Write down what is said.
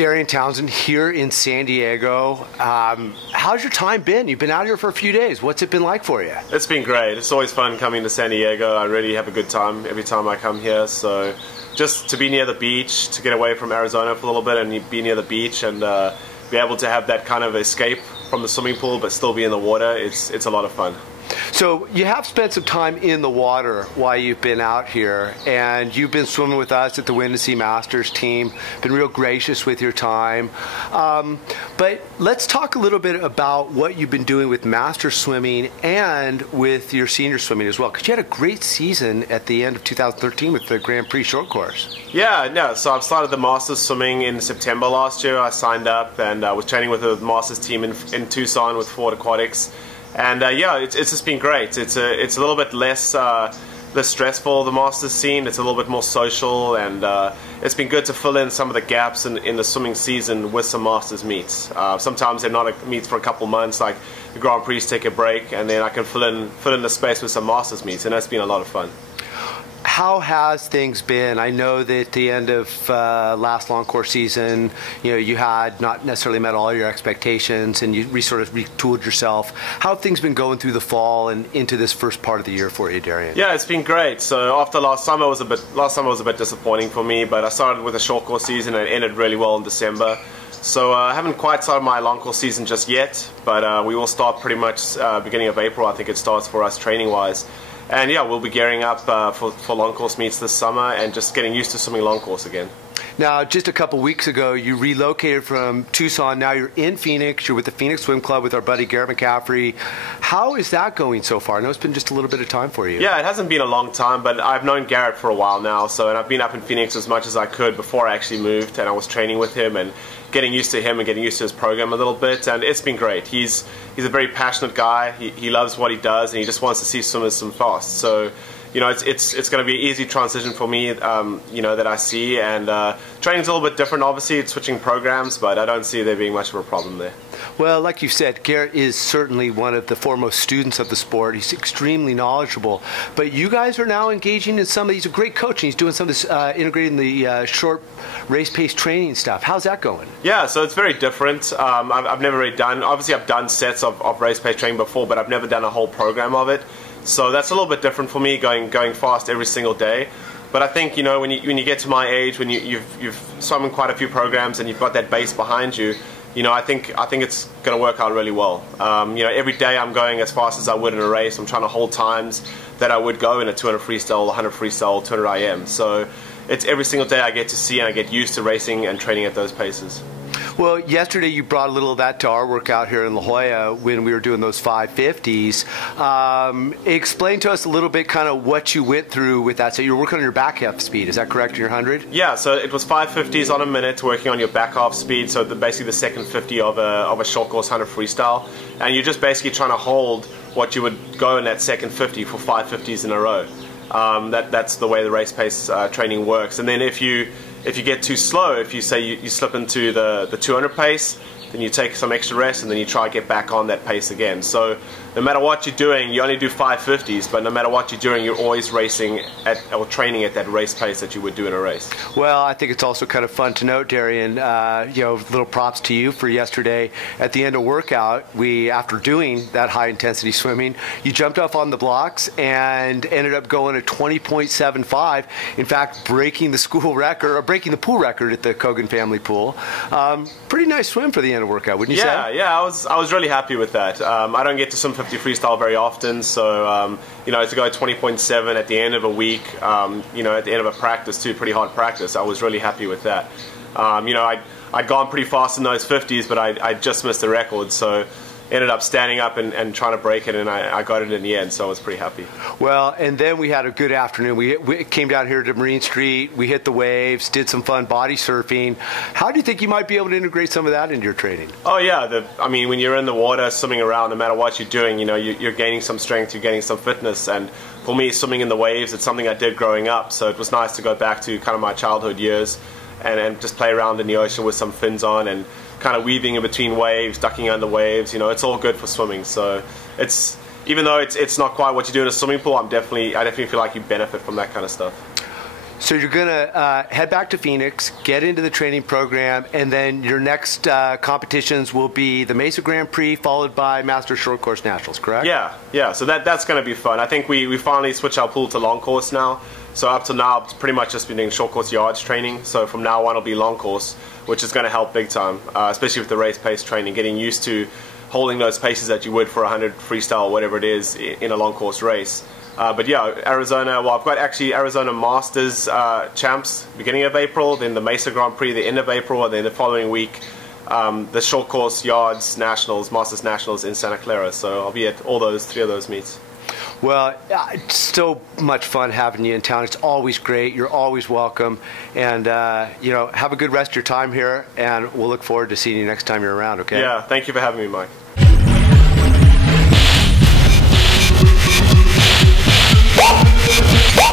Darian Townsend here in San Diego. How's your time been? You've been out here for a few days. What's it been like for you? It's been great. It's always fun coming to San Diego. I really have a good time every time I come here. So just to be near the beach, to get away from Arizona for a little bit and be near the beach and be able to have that kind of escape from the swimming pool but still be in the water, it's a lot of fun. So you have spent some time in the water while you've been out here, and you've been swimming with us at the Wind and Sea Masters team, been real gracious with your time. But let's talk a little bit about what you've been doing with master swimming and with your senior swimming as well, because you had a great season at the end of 2013 with the Grand Prix short course. Yeah, no, so I've started the Masters swimming in September last year. I signed up and was training with the Masters team in Tucson with Ford Aquatics. And yeah, it's just been great. It's a little bit less stressful, the Masters scene. It's a little bit more social, and it's been good to fill in some of the gaps in the swimming season with some Masters meets. Sometimes they're not meets for a couple months, like the Grand Prix take a break, and then I can fill in the space with some Masters meets, and that's been a lot of fun. How has things been? I know that at the end of last long course season, you had not necessarily met all your expectations, and you sort of retooled yourself. How have things been going through the fall and into this first part of the year for you, Darian? Yeah, it's been great. So after last summer was a bit disappointing for me, but I started with a short course season and it ended really well in December. So I haven't quite started my long course season just yet, but we will start pretty much beginning of April. I think it starts for us training wise. And yeah, we'll be gearing up for long course meets this summer and just getting used to swimming long course again. Now, just a couple weeks ago, you relocated from Tucson. Now you're in Phoenix. You're with the Phoenix Swim Club with our buddy Garrett McCaffrey. How is that going so far? I know it's been just a little bit of time for you. Yeah, it hasn't been a long time, but I've known Garrett for a while now. And I've been up in Phoenix as much as I could before I actually moved, and I was training with him and getting used to him and getting used to his program a little bit, and it's been great. He's a very passionate guy. He loves what he does, and he just wants to see swimmers swim fast. So, it's going to be an easy transition for me, that I see, and training's a little bit different, obviously. It's switching programs, but I don't see there being much of a problem there. Well, like you said, Garrett is certainly one of the foremost students of the sport. He's extremely knowledgeable, but you guys are now engaging in some of these. He's a great coach, and he's doing some of this, integrating the short race-paced training stuff. How's that going? Yeah, so it's very different. I've never really done, obviously I've done sets of race-paced training before, but I've never done a whole program of it. So that's a little bit different for me, going fast every single day. But I think, when you get to my age, when you've swum in quite a few programs and you've got that base behind you, I think it's going to work out really well. Every day I'm going as fast as I would in a race. I'm trying to hold times that I would go in a 200 freestyle, 100 freestyle, 200 IM. So it's every single day I get to see and I get used to racing and training at those paces. Well, yesterday you brought a little of that to our workout here in La Jolla when we were doing those 550s. Explain to us a little bit kind of what you went through with that. So you were working on your back half speed, is that correct, in your 100? Yeah, so it was 550s on a minute, working on your back half speed, so basically the second 50 of a short course 100 freestyle. And you're just basically trying to hold what you would go in that second 50 for 550s in a row. That's the way the race pace training works. And then if you get too slow, if you say you slip into the 200 pace, then you take some extra rest and then you try to get back on that pace again. So no matter what you're doing, you only do 550s, but no matter what you're doing, you're always racing or training at that race pace that you would do in a race. Well, I think it's also kind of fun to note, Darian, little props to you for yesterday. At the end of workout, after doing that high intensity swimming, you jumped off on the blocks and ended up going at 20.75. In fact, breaking the school record, or breaking the pool record at the Kogan family pool. Pretty nice swim for the end of workout, wouldn't you say? Yeah, I was really happy with that. I don't get to swim 50 freestyle very often, so to go 20.7 at the end of a week, at the end of a practice too, pretty hard practice, I was really happy with that. I'd gone pretty fast in those 50s, but I just missed the record, so ended up standing up and trying to break it, and I got it in the end, so I was pretty happy. Well, and then we had a good afternoon. We came down here to Marine Street, we hit the waves, did some fun body surfing. How do you think you might be able to integrate some of that into your training? Oh yeah, when you're in the water, swimming around, no matter what you're doing, you're gaining some strength, you're gaining some fitness, and for me, swimming in the waves, it's something I did growing up, so it was nice to go back to kind of my childhood years and just play around in the ocean with some fins on and kind of weaving in between waves, ducking under waves. It's all good for swimming. So even though it's not quite what you do in a swimming pool, I definitely feel like you benefit from that kind of stuff. So you're going to head back to Phoenix, get into the training program, and then your next competitions will be the Mesa Grand Prix, followed by Masters Short Course Nationals, correct? Yeah. So that's going to be fun. I think we finally switched our pool to long course now. So up to now, it's pretty much just been doing short course yards training. So from now on, it'll be long course, which is going to help big time, especially with the race pace training, getting used to holding those paces that you would for 100 freestyle or whatever it is in a long course race. But yeah, Arizona, well, I've got actually Arizona Masters champs beginning of April, then the Mesa Grand Prix the end of April, and then the following week the short course yards nationals, Masters Nationals in Santa Clara. So I'll be at all those, 3 of those meets. Well, it's so much fun having you in town. It's always great. You're always welcome. And, you know, have a good rest of your time here, and we'll look forward to seeing you next time you're around, okay? Yeah, thank you for having me, Mike.